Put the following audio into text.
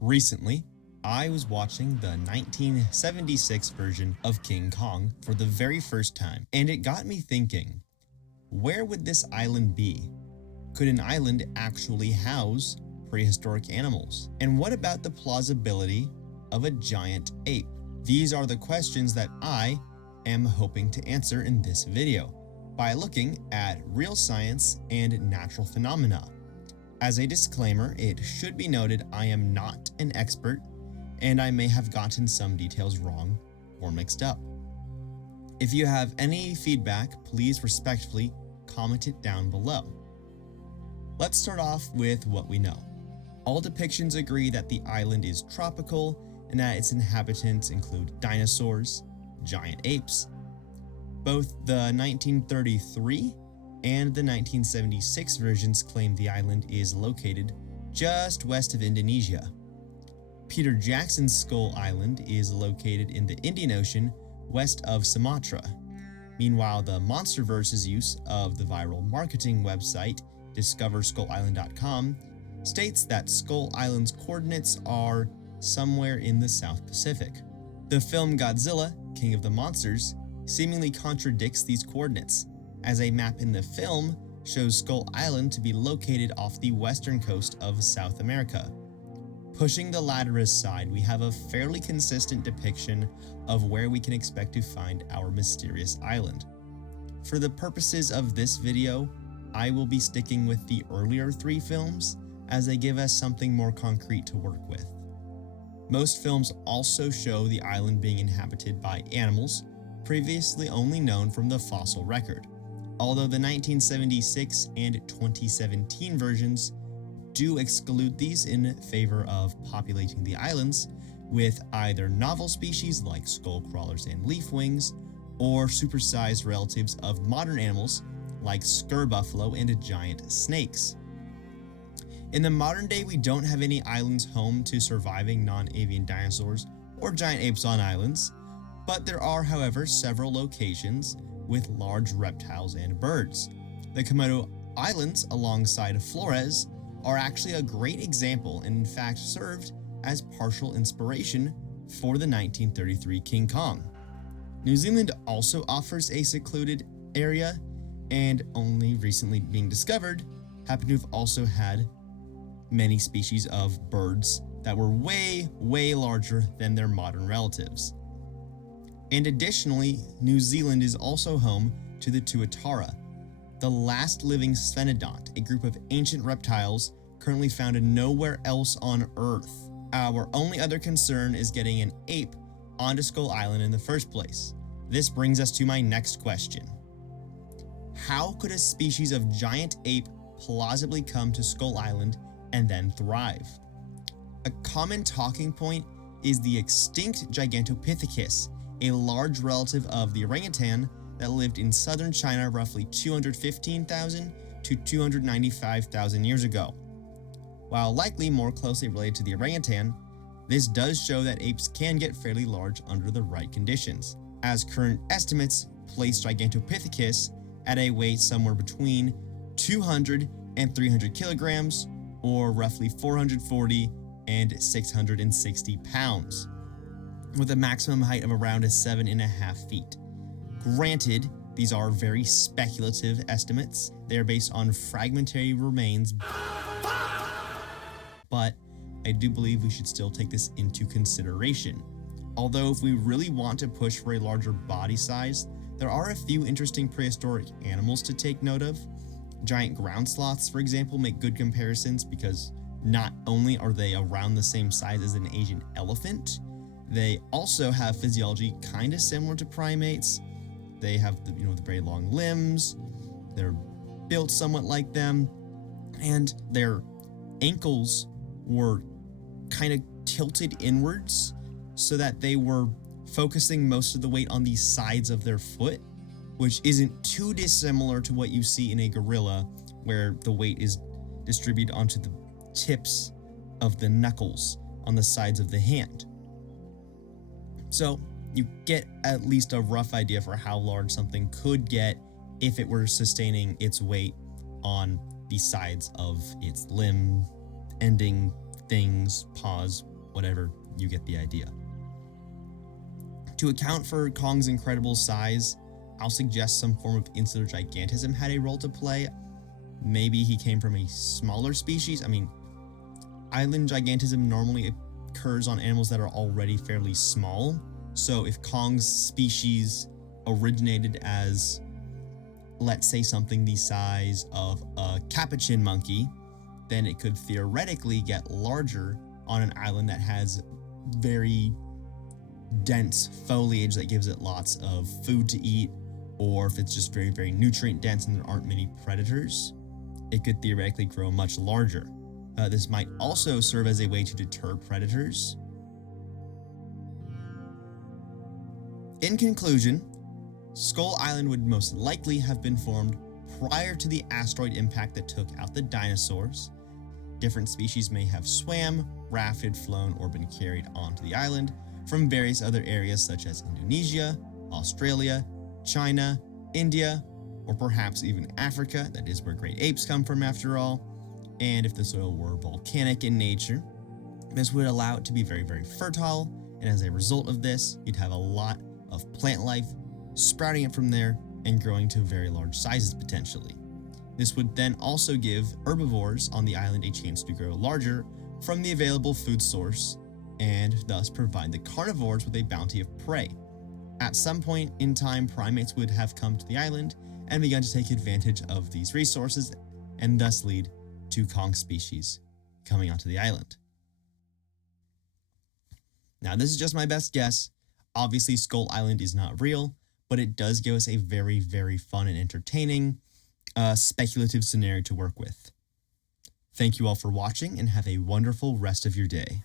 Recently, I was watching the 1976 version of King Kong for the very first time, and it got me thinking, where would this island be? Could an island actually house prehistoric animals? And what about the plausibility of a giant ape? These are the questions that I am hoping to answer in this video by looking at real science and natural phenomena. As a disclaimer, it should be noted I am not an expert and I may have gotten some details wrong or mixed up. If you have any feedback, please respectfully comment it down below. Let's start off with what we know. All depictions agree that the island is tropical and that its inhabitants include dinosaurs, giant apes. Both the 1933 and the 1976 versions claim the island is located just west of Indonesia. Peter Jackson's Skull Island is located in the Indian Ocean west of Sumatra. Meanwhile, the MonsterVerse's use of the viral marketing website discoverskullisland.com states that Skull Island's coordinates are somewhere in the South Pacific. The film Godzilla, King of the Monsters, seemingly contradicts these coordinates, as a map in the film shows Skull Island to be located off the western coast of South America. Pushing the latter aside, we have a fairly consistent depiction of where we can expect to find our mysterious island. For the purposes of this video, I will be sticking with the earlier three films as they give us something more concrete to work with. Most films also show the island being inhabited by animals previously only known from the fossil record, although the 1976 and 2017 versions do exclude these in favor of populating the islands with either novel species like skull crawlers and leafwings, or supersized relatives of modern animals like skir buffalo and giant snakes. In the modern day, we don't have any islands home to surviving non-avian dinosaurs or giant apes on islands, but there are, however, several locations with large reptiles and birds. The Komodo Islands alongside Flores are actually a great example and in fact served as partial inspiration for the 1933 King Kong. New Zealand also offers a secluded area and only recently being discovered happen to have also had many species of birds that were way larger than their modern relatives. And additionally, New Zealand is also home to the Tuatara, the last living sphenodont, a group of ancient reptiles currently found nowhere else on Earth. Our only other concern is getting an ape onto Skull Island in the first place. This brings us to my next question. How could a species of giant ape plausibly come to Skull Island and then thrive? A common talking point is the extinct Gigantopithecus, a large relative of the orangutan that lived in southern China roughly 215,000 to 295,000 years ago. While likely more closely related to the orangutan, this does show that apes can get fairly large under the right conditions, as current estimates place Gigantopithecus at a weight somewhere between 200 and 300 kilograms, or roughly 440 and 660 pounds, with a maximum height of around 7.5 feet. Granted, these are very speculative estimates. They are based on fragmentary remains, but I do believe we should still take this into consideration. Although if we really want to push for a larger body size, there are a few interesting prehistoric animals to take note of. Giant ground sloths, for example, make good comparisons because not only are they around the same size as an Asian elephant, they also have physiology kind of similar to primates. They have the very long limbs, they're built somewhat like them, and their ankles were kind of tilted inwards so that they were focusing most of the weight on the sides of their foot, which isn't too dissimilar to what you see in a gorilla, where the weight is distributed onto the tips of the knuckles on the sides of the hand. So you get at least a rough idea for how large something could get if it were sustaining its weight on the sides of its limb ending things, pause, whatever, you get the idea. To account for Kong's incredible size, I'll suggest some form of insular gigantism had a role to play. Maybe he came from a smaller species. I mean, island gigantism normally occurs on animals that are already fairly small. So if Kong's species originated as, let's say, something the size of a capuchin monkey, then it could theoretically get larger on an island that has very dense foliage that gives it lots of food to eat, or if it's just very, very nutrient dense and there aren't many predators, it could theoretically grow much larger. This might also serve as a way to deter predators. In conclusion, Skull Island would most likely have been formed prior to the asteroid impact that took out the dinosaurs. Different species may have swam, rafted, flown, or been carried onto the island from various other areas such as Indonesia, Australia, China, India, or perhaps even Africa. That is where great apes come from after all. And if the soil were volcanic in nature, this would allow it to be very, very fertile, and as a result of this, you'd have a lot of plant life sprouting up from there and growing to very large sizes potentially. This would then also give herbivores on the island a chance to grow larger from the available food source, and thus provide the carnivores with a bounty of prey. At some point in time, primates would have come to the island and begun to take advantage of these resources, and thus lead to Kong species coming onto the island. Now, this is just my best guess. Obviously, Skull Island is not real, but it does give us a very, very fun and entertaining speculative scenario to work with. Thank you all for watching, and have a wonderful rest of your day.